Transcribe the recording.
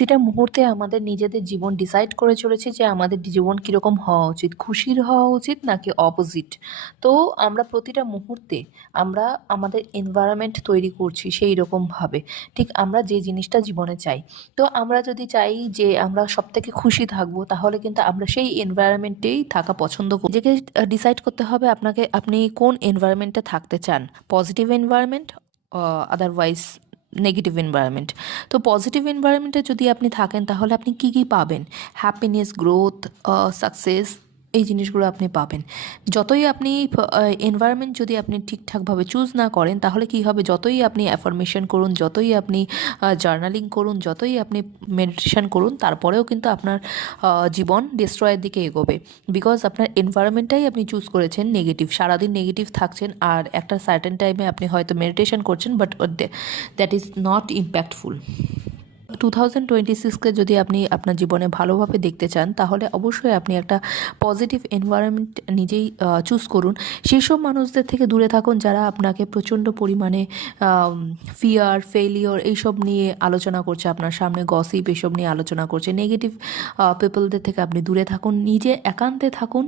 প্রতিটা মুহূর্তে আমাদের নিজেদের জীবন ডিসাইড করে চলেছি যে আমাদের জীবন কীরকম হওয়া উচিত, খুশির হওয়া উচিত নাকি অপোজিট। তো আমরা প্রতিটা মুহূর্তে আমরা আমাদের এনভায়রনমেন্ট তৈরি করছি সেই রকমভাবে, ঠিক আমরা যে জিনিসটা জীবনে চাই। তো আমরা যদি চাই যে আমরা সবথেকে খুশি থাকবো, তাহলে কিন্তু আমরা সেই এনভায়রনমেন্টেই থাকা পছন্দ করি। নিজেকে ডিসাইড করতে হবে আপনাকে, আপনি কোন এনভায়রনমেন্টে থাকতে চান, positive environment otherwise negative environment. তো পজিটিভ এনভায়রনমেন্টে যদি আপনি থাকেন তাহলে আপনি কী কী পাবেন, হ্যাপিনেস, গ্রোথ, সাকসেস, এই জিনিসগুলো আপনি পাবেন। যতই আপনি এনভায়রনমেন্ট যদি আপনি ঠিকঠাকভাবে চুজ না করেন, তাহলে কী হবে, যতই আপনি অ্যাফার্মেশন করুন, যতই আপনি জার্নালিং করুন, যতই আপনি মেডিটেশন করুন, তারপরেও কিন্তু আপনার জীবন ডিস্ট্রয়ের দিকে এগোবে। বিকজ আপনার এনভায়রনমেন্টটাই আপনি চুজ করেছেন নেগেটিভ, সারাদিন নেগেটিভ থাকছেন, আর একটা সার্টেন টাইমে আপনি হয়তো মেডিটেশন করছেন, but that is not impactful. 2026কে যদি আপনি আপনার জীবনে ভালোভাবে দেখতে চান, তাহলে অবশ্যই আপনি একটা পজিটিভ এনভায়রনমেন্ট নিজেই চুজ করুন। সেসব মানুষদের থেকে দূরে থাকুন যারা আপনাকে প্রচণ্ড পরিমাণে ফিয়ার, ফেলিওর এইসব নিয়ে আলোচনা করছে, আপনার সামনে গসিপ এসব নিয়ে আলোচনা করছে। নেগেটিভ পিপলদের থেকে আপনি দূরে থাকুন, নিজে একান্তে থাকুন।